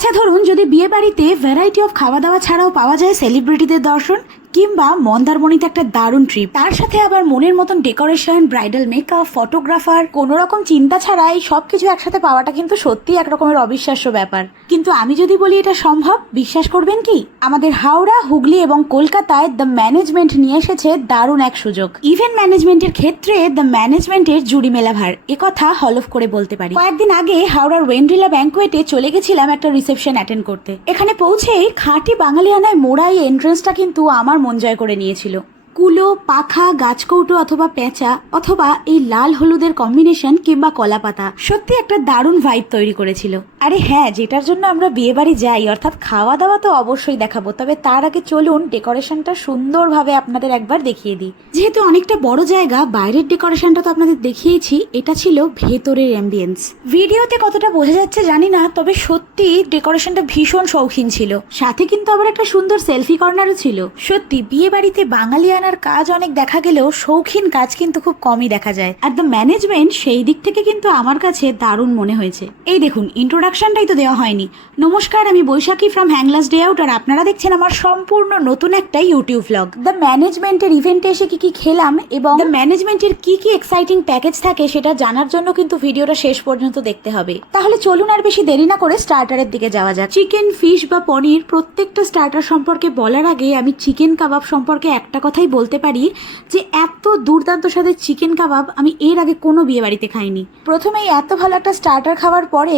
আচ্ছা ধরুন যদি বিয়ে বাড়িতে ভ্যারাইটি অফ খাওয়া দাওয়া ছাড়াও পাওয়া যায় সেলিব্রিটিদের দর্শন কিংবা মন্দারমণিতে একটা দারুণ ট্রিপ তার সাথে আবার মনের মতন ডেকোরেশন ব্রাইডাল মেকআপ ফটোগ্রাফার কোনো রকম চিন্তা ছাড়া এই সব কিছু একসাথে পাওয়াটা কিন্তু সত্যি এক রকমের অবিশ্বাস্য ব্যাপার। কিন্তু আমি যদি বলি এটা সম্ভব, বিশ্বাস করবেন কি? আমাদের হাওড়া, হুগলি এবং কলকাতায় দ্য ম্যানেজমেন্ট নিয়ে এসেছে দারুণ এক সুযোগ। ইভেন্ট ম্যানেজমেন্টের ক্ষেত্রে দ্য ম্যানেজমেন্টের জুড়ি মেলা ভার কথা হলফ করে বলতে পারি। কয়েকদিন আগে হাওড়ার ওয়েন্ড্রিলা ব্যাঙ্কোয়েটে চলে গেছিলাম একটা রিসেপশন অ্যাটেন্ড করতে। এখানে পৌঁছেই খাঁটি বাঙালিয়ানায় মোড়া এই এন্ট্রান্সটা কিন্তু আমার মন জয় করে নিয়েছিল। কুলো, পাখা, গাছকৌটো অথবা পেঁচা অথবা এই লাল হলুদের কম্বিনেশন কিংবা কলাপাতা সত্যি একটা দারুণ ভাইব তৈরি করেছিল। আরে হ্যাঁ যেটার জন্য আমরা বিয়ে বাড়ি যাই অর্থাৎ খাওয়া দাওয়া তো অবশ্যই দেখাবো তবে তার আগে চলুন ডেকোরেশনটা সুন্দরভাবে আপনাদের একবার দেখিয়ে দিই। যেহেতু অনেকটা বড় জায়গা বাইরের ডেকোরেশনটা তো আপনাদের দেখিয়েছি এটা ছিল ভেতরের অ্যাম্বিয়েন্স ভিডিওতে কতটা বোঝা যাচ্ছে জানি না তবে সত্যি ডেকোরেশনটা ভীষণ শৌখিন ছিল। সাথে কিন্তু আবার একটা সুন্দর সেলফি কর্নারও ছিল। সত্যি বিয়ে বাড়িতে বাঙালিয়ানার কাজ অনেক দেখা গেলেও শৌখিন কাজ কিন্তু খুব কমই দেখা যায়। আর দ্য ম্যানেজমেন্ট সেই দিক থেকে কিন্তু আমার কাছে দারুণ মনে হয়েছে। এই দেখুন ইন্ট্রোডাকশনটাই তো দেওয়া হয়নি। নমস্কার আমি Baishakhi from Hanglas day out আর আপনারা দেখছেন আমার সম্পূর্ণ নতুন একটা ইউটিউব ব্লগ দ্য ম্যানেজমেন্টের ইভেন্টে এসে কি কি খেলাম এবং দ্য ম্যানেজমেন্টের কি কি এক্সাইটিং প্যাকেজ থাকে সেটা জানার জন্য কিন্তু ভিডিওটা শেষ পর্যন্ত দেখতে হবে। তাহলে চলুন আর বেশি দেরি না করে স্টার্টারের দিকে যাওয়া যাক। চিকেন ফিশ বা পনির প্রত্যেকটা স্টার্টার সম্পর্কে বলার আগে আমি চিকেন কাবাব সম্পর্কে একটা কথাই বলতে পারি যে এত দুর্দান্ত স্বাদের চিকেন কাবাব আমি এর আগে কোনো বিয়ে বাড়িতে খাইনি। প্রথমেই এত ভালো একটা স্টার্টার খাওয়ার পরে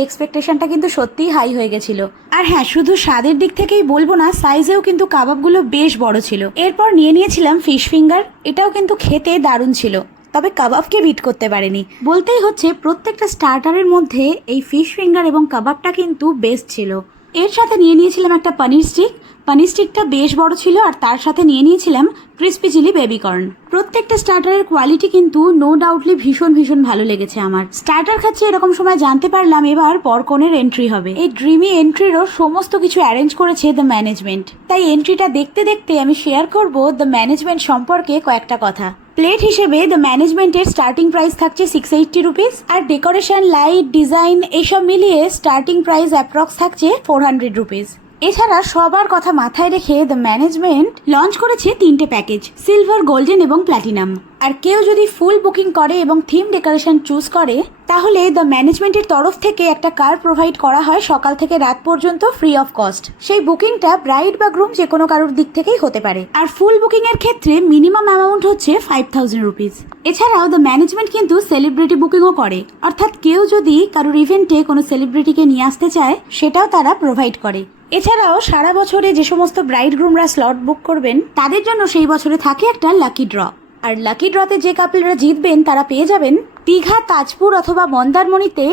এক্সপেকটেশনটা কিন্তু সত্যিই হাই হয়ে গেছিল। আর হ্যাঁ শুধু স্বাদের দিক থেকেই বলব না সাইজেও কিন্তু কাবাবগুলো বেশ বড় ছিল। এরপর নিয়ে নিয়েছিলাম ফিশ ফিঙ্গার এটাও কিন্তু খেতে দারুণ ছিল। তবে কাবাবকে বিট করতে পারেনি। বলতেই হচ্ছে, প্রত্যেকটা স্টার্টারের মধ্যে এই ফিশ ফিঙ্গার এবং কাবাবটা কিন্তু বেস্ট ছিল। এর সাথে নিয়ে নিয়েছিলাম একটা পনির স্টিক পনির স্টিকটা বেশ বড় ছিল আর তার সাথে নিয়ে নিয়েছিলাম ক্রিস্পি চিলি বেবি কর্ন প্রত্যেকটা স্টার্টারের কোয়ালিটি কিন্তু নো ডাউটলি ভীষণ ভীষণ ভালো লেগেছে আমার। স্টার্টার খাচ্ছে এরকম সময় জানতে পারলাম এবার পরকনের এন্ট্রি হবে। এই ড্রিমি এন্ট্রিরও সমস্ত কিছু অ্যারেঞ্জ করেছে দ্য ম্যানেজমেন্ট তাই এন্ট্রিটা দেখতে দেখতে আমি শেয়ার করব দ্য ম্যানেজমেন্ট সম্পর্কে কয়েকটা কথা। প্লেট হিসেবে দ্য ম্যানেজমেন্টের স্টার্টিং প্রাইস থাকছে সিক্স এইটটি রুপিস আর ডেকোরেশন লাইট ডিজাইন এইসব মিলিয়ে স্টার্টিং প্রাইস অ্যাপ্রক্স থাকছে ফোর হান্ড্রেড রুপিস এছাড়া সবার কথা মাথায় রেখে দ্য ম্যানেজমেন্ট লঞ্চ করেছে তিনটে প্যাকেজ সিলভার গোল্ডেন এবং প্ল্যাটিনাম আর কেউ যদি ফুল বুকিং করে এবং থিম ডেকোরেশন চুজ করে, তাহলে দ্য ম্যানেজমেন্টের তরফ থেকে একটা কার প্রোভাইড করা হয় সকাল থেকে রাত পর্যন্ত ফ্রি অফ কস্ট সেই বুকিংটা ব্রাইড বা গ্রুম যে কোনো কারোর দিক থেকেই হতে পারে। আর ফুল বুকিং এর ক্ষেত্রে মিনিমাম অ্যামাউন্ট হচ্ছে ফাইভ থাউজেন্ড রুপিস এছাড়াও দ্য ম্যানেজমেন্ট কিন্তু সেলিব্রিটি বুকিংও করে। অর্থাৎ কেউ যদি কারোর ইভেন্টে কোনো সেলিব্রিটিকে নিয়ে আসতে চায়, সেটাও তারা প্রোভাইড করে। এছাড়াও সারা বছরে যে সমস্ত ব্রাইড গ্রুমরা স্লট বুক করবেন, তাদের জন্য সেই বছরে থাকে একটা লাকি ড্র আর লাকি ড্রতে যে কাপলরা জিতবেন, তারা পেয়ে যাবেন দীঘা, তাজপুর অথবা মন্দারমণিতে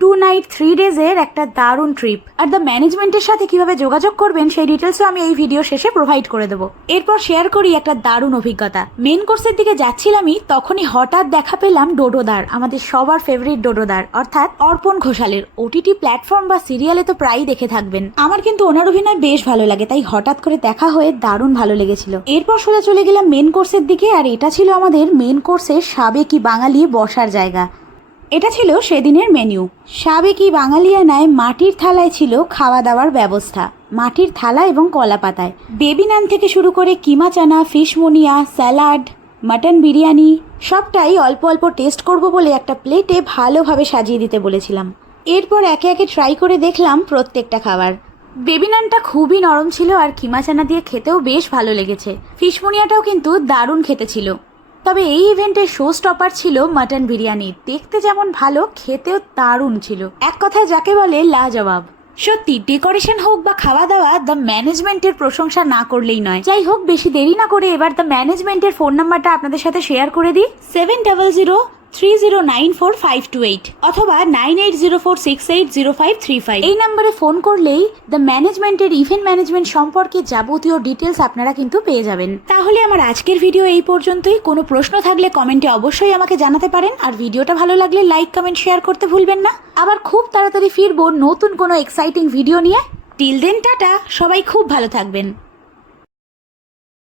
টু নাইট থ্রি ডেজের একটা দারুণ ট্রিপ। আর দ্য ম্যানেজমেন্টের সাথে কীভাবে যোগাযোগ করবেন সেই ডিটেলসও আমি এই ভিডিও শেষে প্রোভাইড করে দেবো। এরপর শেয়ার করি একটা দারুণ অভিজ্ঞতা। মেন কোর্সের দিকে যাচ্ছিলামই, তখনই হঠাৎ দেখা পেলাম ডোডোদার, আমাদের সবার ফেভারিট ডোডোদার, অর্থাৎ অর্পণ ঘোষালের। ওটিটি প্ল্যাটফর্ম বা সিরিয়ালে তো প্রায়ই দেখে থাকবেন। আমার কিন্তু ওনার অভিনয় বেশ ভালো লাগে, তাই হঠাৎ করে দেখা হয়ে দারুণ ভালো লেগেছিল। এরপর সোজা চলে গেলাম মেন কোর্সের দিকে, আর এটা ছিল আমাদের মেন কোর্সের সাবেকি বাঙালি বসার জায়গা। এটা ছিল সেদিনের মেনু। সাবেকি বাঙালিয়ানায় মাটির থালায় ছিল খাওয়া দাওয়ার ব্যবস্থা। মাটির থালা এবং কলা পাতায়। বেবি নান থেকে শুরু করে কিমা চানা, ফিশ মুনিয়া, স্যালাড, মাটন বিরিয়ানি, সবটাই অল্প অল্প টেস্ট করব বলে একটা প্লেটে ভালোভাবে সাজিয়ে দিতে বলেছিলাম। এরপর একে একে ট্রাই করে দেখলাম প্রত্যেকটা খাবার। বেবি নানটা খুবই নরম ছিল আর কিমা চানা দিয়ে খেতেও বেশ ভালো লেগেছে। ফিশ মুনিয়াটাও কিন্তু দারুণ খেতে ছিল। তবে এই ইভেন্টের শো স্টপার ছিল মাটন বিরিয়ানি। দেখতে যেমন ভালো, খেতেও দারুণ ছিল। এক কথায় যাকে বলে লাজবাব। সত্যি ডেকোরেশন হোক বা খাওয়া দাওয়া দ্য ম্যানেজমেন্টের প্রশংসা না করলেই নয়। যাই হোক, বেশি দেরি না করে এবার দ্য ম্যানেজমেন্টের ফোন নাম্বারটা আপনাদের সাথে শেয়ার করে দিই। Seven double zero three zero nine four five two eight অথবা nine eight zero four six eight zero five three five এই নাম্বারে ফোন করলেই দ্য ম্যানেজমেন্টের ইভেন্ট ম্যানেজমেন্ট সম্পর্কে যাবতীয় ডিটেলস আপনারা কিন্তু পেয়ে যাবেন। তাহলে আমার আজকের ভিডিও এই পর্যন্তই। কোনো প্রশ্ন থাকলে কমেন্টে অবশ্যই আমাকে জানাতে পারেন। আর ভিডিওটা ভালো লাগলে লাইক কমেন্ট শেয়ার করতে ভুলবেন না। আবার খুব তাড়াতাড়ি ফিরবো নতুন কোনো এক্সাইটিং ভিডিও নিয়ে। Till then tata. সবাই খুব ভালো থাকবেন।